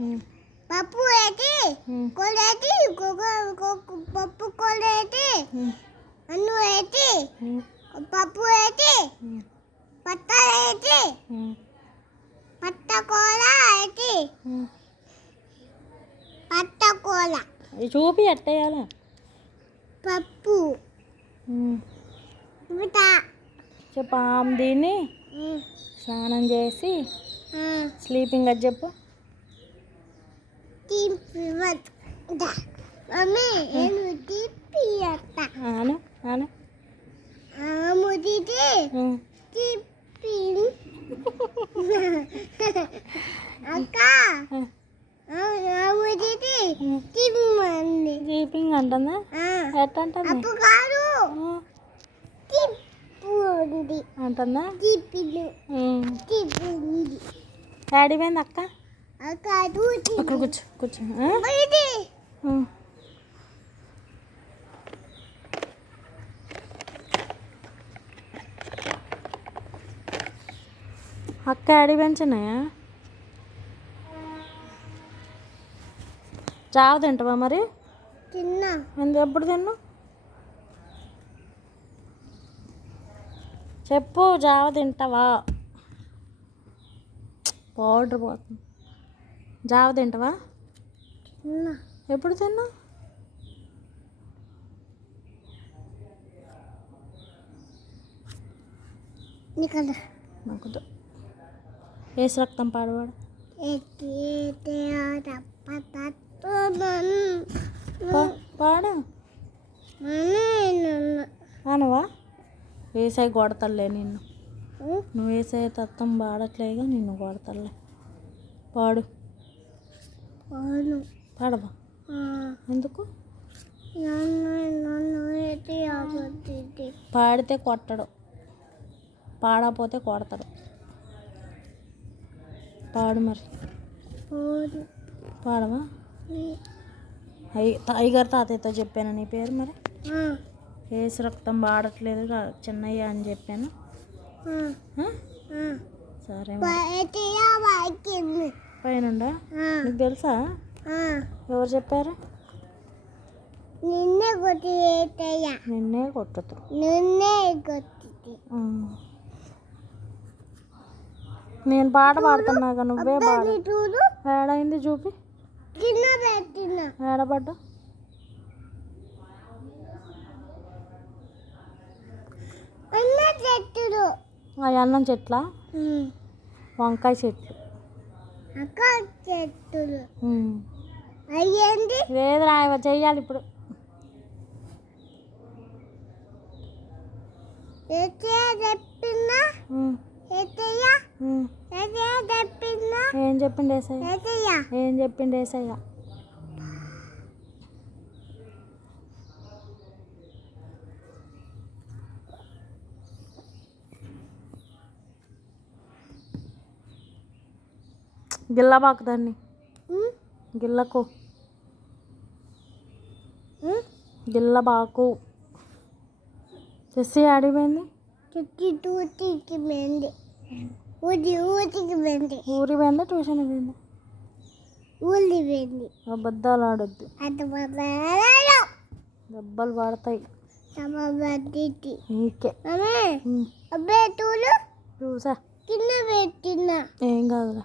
ఉమ్, పప్పు వేటి. కుక్క- పప్పు ఉమ్, అన్ను వేటి. పప్పు వేటి. పట్ట వేటి. పట్ట కూర వేటి. పట్ట కూర చూపి ఎట్టేయాలా పప్పు. చెప్పు దీన్ని స్నానం చేసి స్లీపింగ్ అది చెప్పు. తీపి మమ్మీ నేను తీపి ఉంది అంటుందా? తీపిలు ఉమ్. తీపి ఉంది డాడీ పోయింది అక్క? అక్కడ కూర్చో కూర్చో. అక్క డాడీ పెంచినాయా జావ తింటావా మరి? తిన్నా. ఎప్పుడు తిన్నా చెప్పు జావ తింటావా? పౌడర్ పోతుంది. జావ తింటావా? ఎప్పుడు తిన్నా? నాకు వేసి రక్తం పాడవాడు. పాడు. అనవా వేసాయి కొడతలే నిన్ను. నువ్వు వేసే తత్వం పాడట్లేగా నిన్ను కొడతలే పాడు. పాడవా? ఎందుకు? పాడితే కొట్టడు. పాడకపోతే కొడతాడు. పాడు మరి. పాడవా? అయ్యి టైగర్ తాతయ్యతో చెప్పాను నీ పేరు మరి? వేసి రక్తం పాడట్లేదు రా- చిన్నయ్య అని చెప్పాను? సరే పైనుండా నీకు తెలుసా? ఎవరు చెప్పారు? నిన్నే కొట్టి నిన్నే కొట్టుతారు నిన్నే కొట్టింది. ఆ. నేను పాట పాడుతున్నాగా నువ్వే పాడు. ఏడైంది చూపి. ఏడబడ్డా? అన్న చెట్టుడు ఆ అన్నం చెట్ల? వంకాయ చెట్లు. ఉమ్. అయ్యింది లేదు రాయవ చెయ్యాలి ఇప్పుడు. ఏం చెప్పిండు ఏసయ్య? ఏం చెప్పిండు ఏసయ్య? గిల్లబాకు దాన్ని. గిల్లకు. గిల్లబాకు చెస్సి ఆడిపోయింది? చుట్టి తూటికి మెంది ఊది ఊటికి మెంది ఊరి పోయిందా? ట్యూషన్ పోయిందా? ఊలి మెంది అబద్ధాలు ఆడొద్దు. దెబ్బలు పడతాయి. నీకే. చూసా. కింద పెట్టిన. ఏం కాదురా.